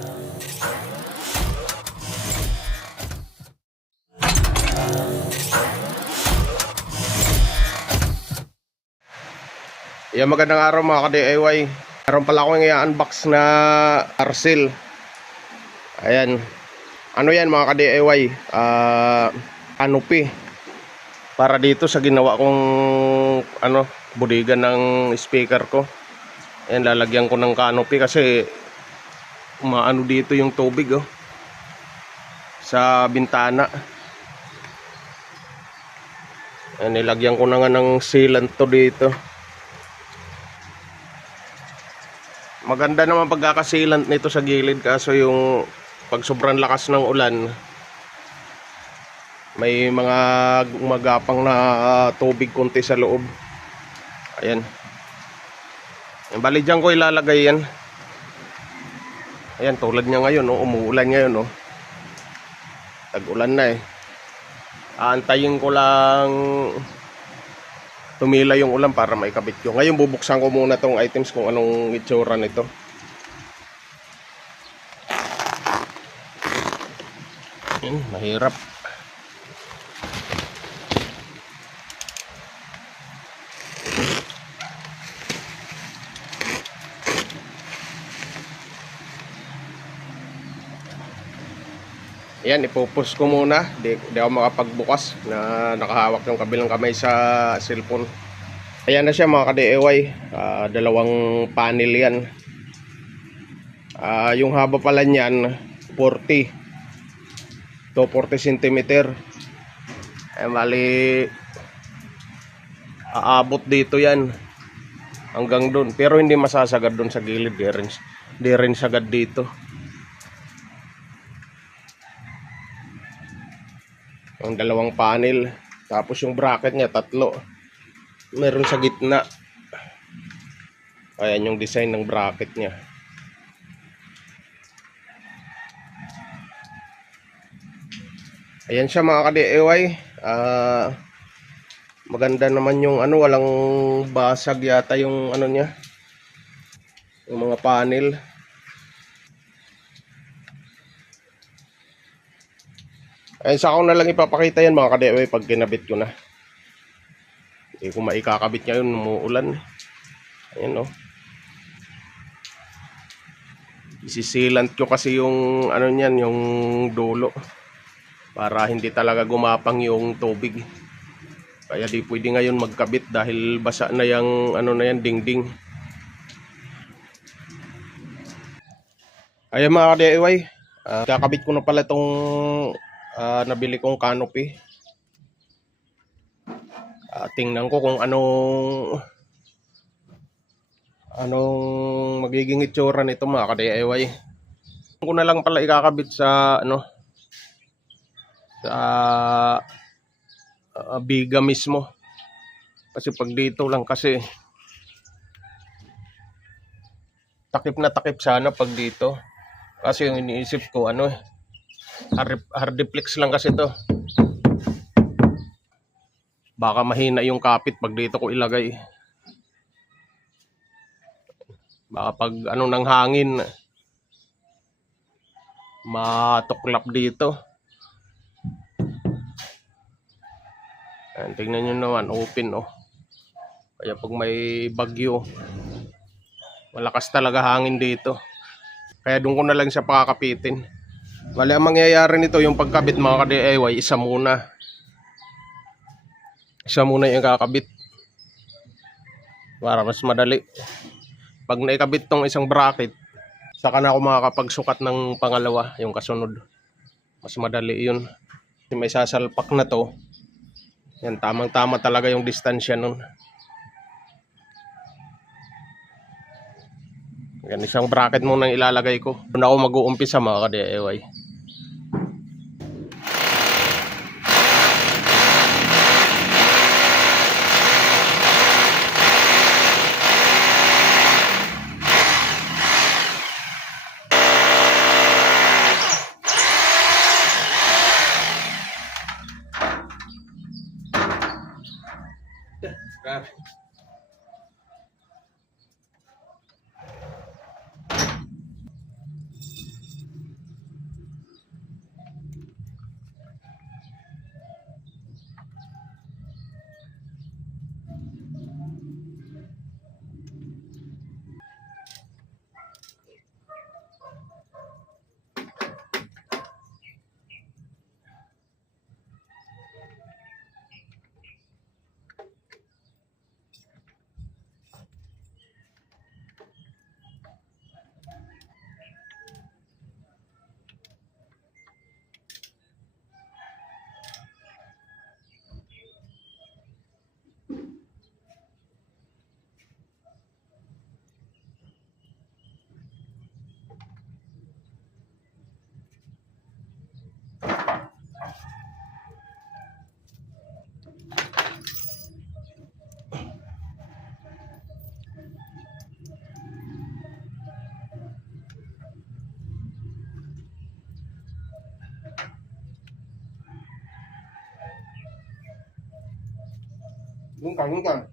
Yan, magandang araw mga ka-DIY. Meron pala akong i-unbox na parcel. Ayan. Ano yan mga ka-DIY? Canopy. Para dito sa ginawa kong bodega ng speaker ko. Ayan, lalagyan ko ng canopy kasi maano dito yung tubig sa bintana. Ayan, nilagyan ko na nga ng sealant to dito. Maganda naman pagkakasilant nito sa gilid, kaso yung pag sobrang lakas ng ulan, may mga gumagapang na tubig konti sa loob. Ayan. Bali dyan ko ilalagay yan. Ayan, tulad niya ngayon, umuulan ngayon. Tag-ulan na aantayin ko lang tumila yung ulan para maikabit ko. Ngayon bubuksan ko muna tong items kung anong itsura nito. Mahirap. Ayan, ipupus ko muna. Di ako makapagbukas na nakahawak yung kabilang kamay sa cellphone. Ayan na siya mga ka-DIY. Dalawang panel yan. Yung haba pala niyan 40 to 40 cm. Bali aabot dito yan hanggang dun, pero hindi masasagad dun sa gilid. Di rin sagad dito. Ang dalawang panel, tapos yung bracket niya tatlo, meron sa gitna. Ayan yung design ng bracket niya. Ayan siya mga ka-DIY. Maganda naman yung walang basag yata yung niya, yung mga panel. Ay, sa ako na lang ipapakita yan mga ka-DIY pag kinabit ko na. Hindi ko maikakabit ngayon, umuulan. Ayan isisilant ko kasi yung niyan, yung dulo, para hindi talaga gumapang yung tubig. Kaya di pwede ngayon magkabit dahil basa na yung na yan, dingding. Ayan mga ka-DIY, kakabit ko na pala itong nabili kong canopy. Tingnan ko kung anong magiging itsura nito mga ka-DIY. Ko na lang pala ikakabit sa sa biga mismo, kasi pag dito lang kasi takip na takip sana pag dito, kasi yung iniisip ko hardiplex lang kasi to, baka mahina yung kapit pag dito ko ilagay. Baka pag ng hangin matuklap dito. Tingnan nyo naman, open kaya pag may bagyo, malakas talaga hangin dito, kaya doon ko na lang siya pakakapitin. Bali ang mangyayari nito, yung pagkabit mga ka-DIY, isa muna yung kakabit para mas madali. Pag naikabit tong isang bracket, saka na ako makakapagsukat ng pangalawa, yung kasunod. Mas madali yun. May sasalpak na to. Yan, tamang-tama talaga yung distansya nun. Yan, isang bracket muna ilalagay ko. Doon ako mag-uumpisa mga ka-DIY. Grabe. Yung ka.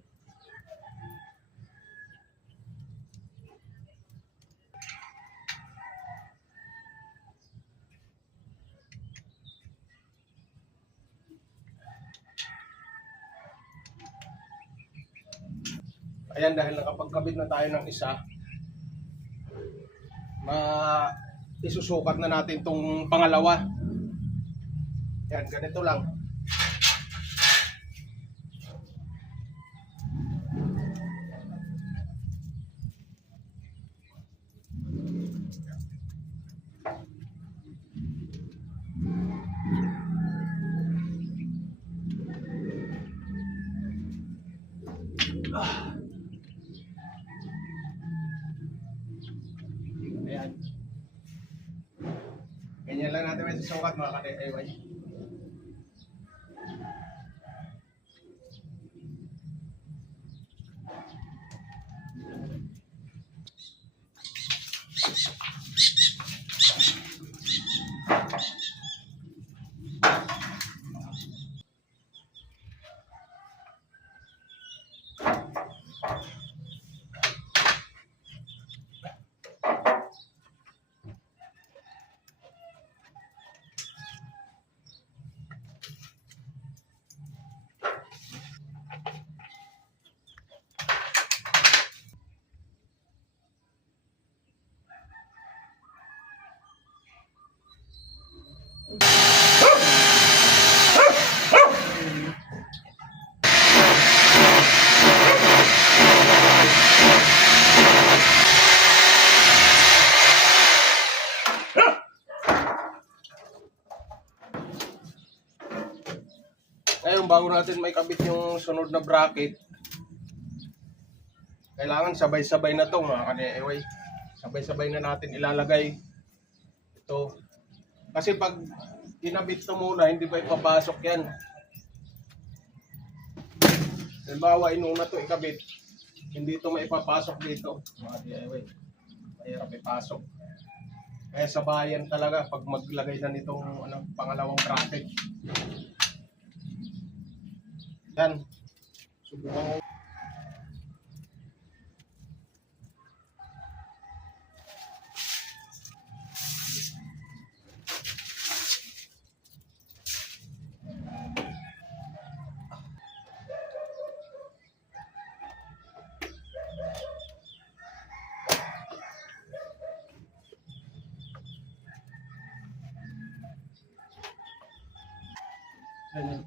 Ayan, dahil nakapagkabit na tayo ng isa, isusukat na natin tong pangalawa. Yan, ganito lang. Ayan. Ganyan lang natin may susukat mga ka-DIY. Ngayon, bago natin may kabit yung sunod na bracket, kailangan sabay-sabay na to mga ka-DIY. Sabay-sabay na natin ilalagay ito. Kasi pag kinabit to muna, hindi pa ipapasok yan. Halimbawa, inuna to ikabit, hindi ito maipapasok dito mga DIY. Mahirap ipasok. Kaya sabayan talaga pag maglagay na nitong pangalawang bracket. Yan. Subukan mo. Ganyan.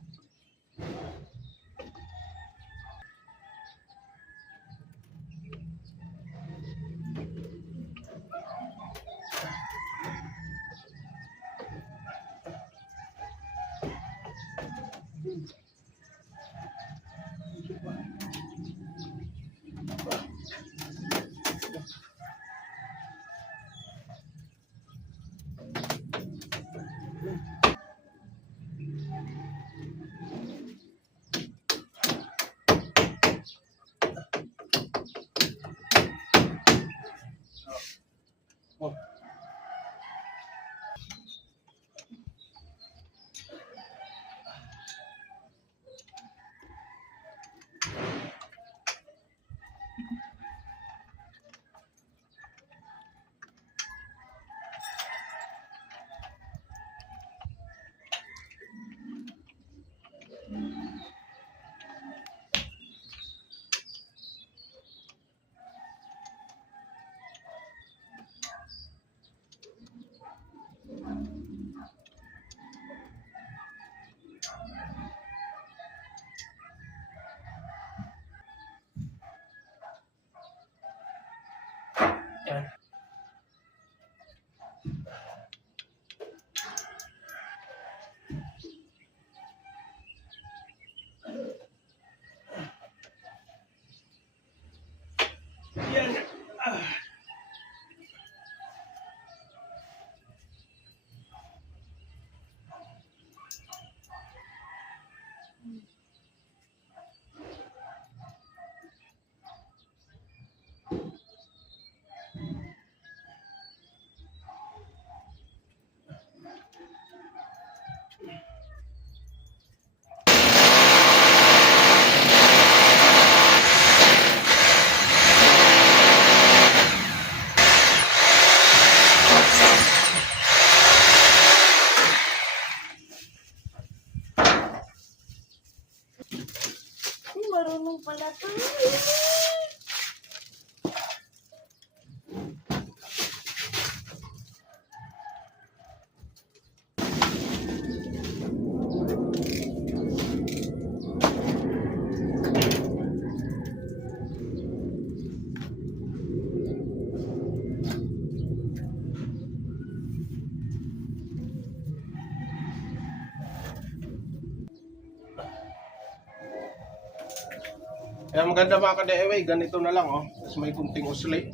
Ayan, maganda mga ka-DIY, ganito na lang oh. Tapos may kunting usli.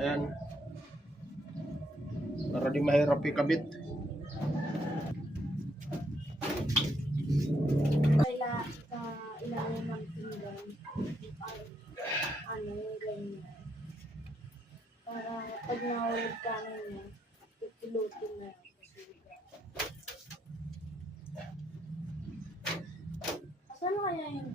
Ayan. Para di mahirap ikabit. Ilalim ng pinggan. Ano yung ganyan. Para pag nahulog ka niya, pipilutin na. Saan kaya yun?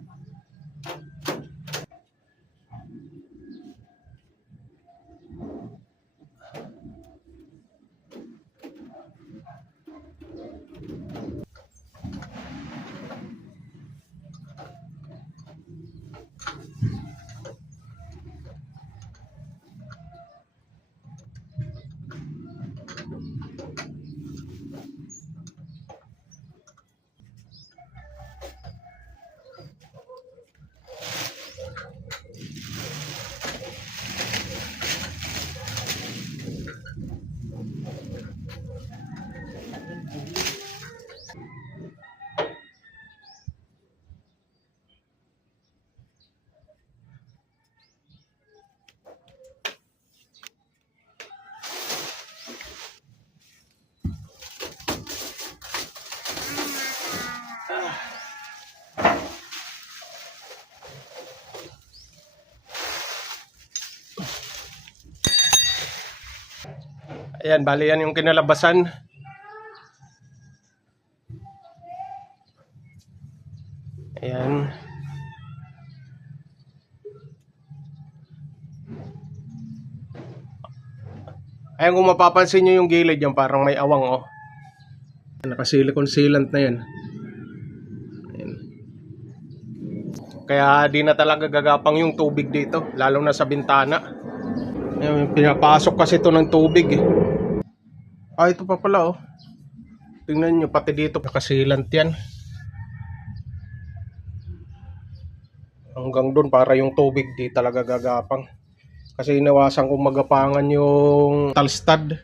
Ayan, bali yan yung kinalabasan. Ayan. Ayan, kung mapapansin nyo yung gilid yan, parang may awang oh. Naka-silicone sealant na yan. Ayan. Kaya di na talaga gagapang yung tubig dito, lalo na sa bintana. Ayan, pinapasok kasi ito ng tubig eh. Ah, ito pa pala oh. Tingnan nyo, pati dito naka-sealant yan. Hanggang doon para yung tubig di talaga gagapang. Kasi inawasan kong magapangan yung talstad.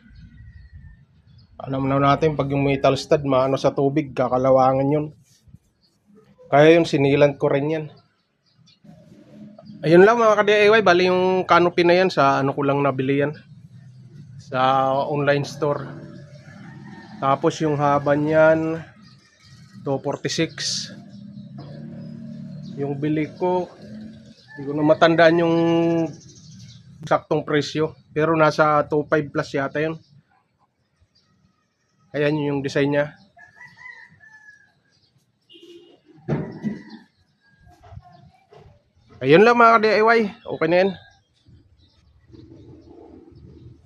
Alam na natin pag yung may talstad maano sa tubig, kakalawangan yun. Kaya yun, sinilant ko rin yan. Ayun lang mga ka-DIY, bali yung canopy na yan sa ano ko lang nabili yan. Sa online store. Tapos yung haba niyan 246. Yung bili ko, hindi ko na matandaan yung saktong presyo, pero nasa 2.5 plus yata yun. Ayan yung design niya. Ayun lang mga ka-DIY, okay na yan.